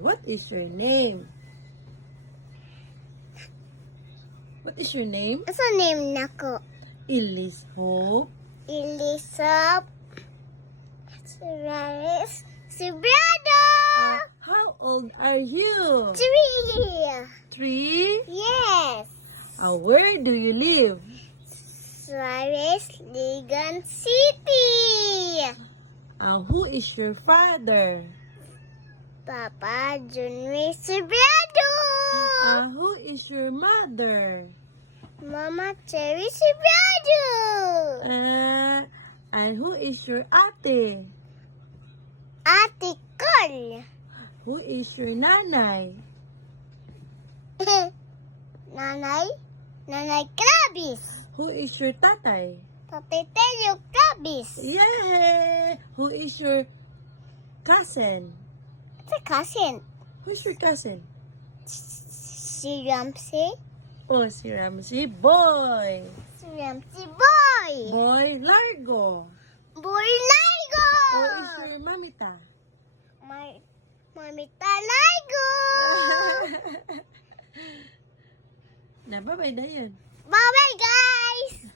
What is your name? What is your name? Ano name nako? Elise Hope. Elisa Suarez Sobrado! How old are you? 3! 3? Yes! Where do you live? Suarez, Ligan City! Who is your father? Papa Junway Sobrado! Who is your mother? Mama Cherry Sobrado! And who is your ate? Ate Col! Who is your nanay? Nanay Krabis! Who is your tatay? Papitelio Krabis! Yeah! Who is your cousin? It's a cousin. Who's your cousin? Si Ramsey. Oh, si Ramsey Boy. Si Ramsey Boy. Boy Largo. Boy Ligo. Who is your mamita? Mamita Ligo. Bye-bye na yun. Bye-bye, guys.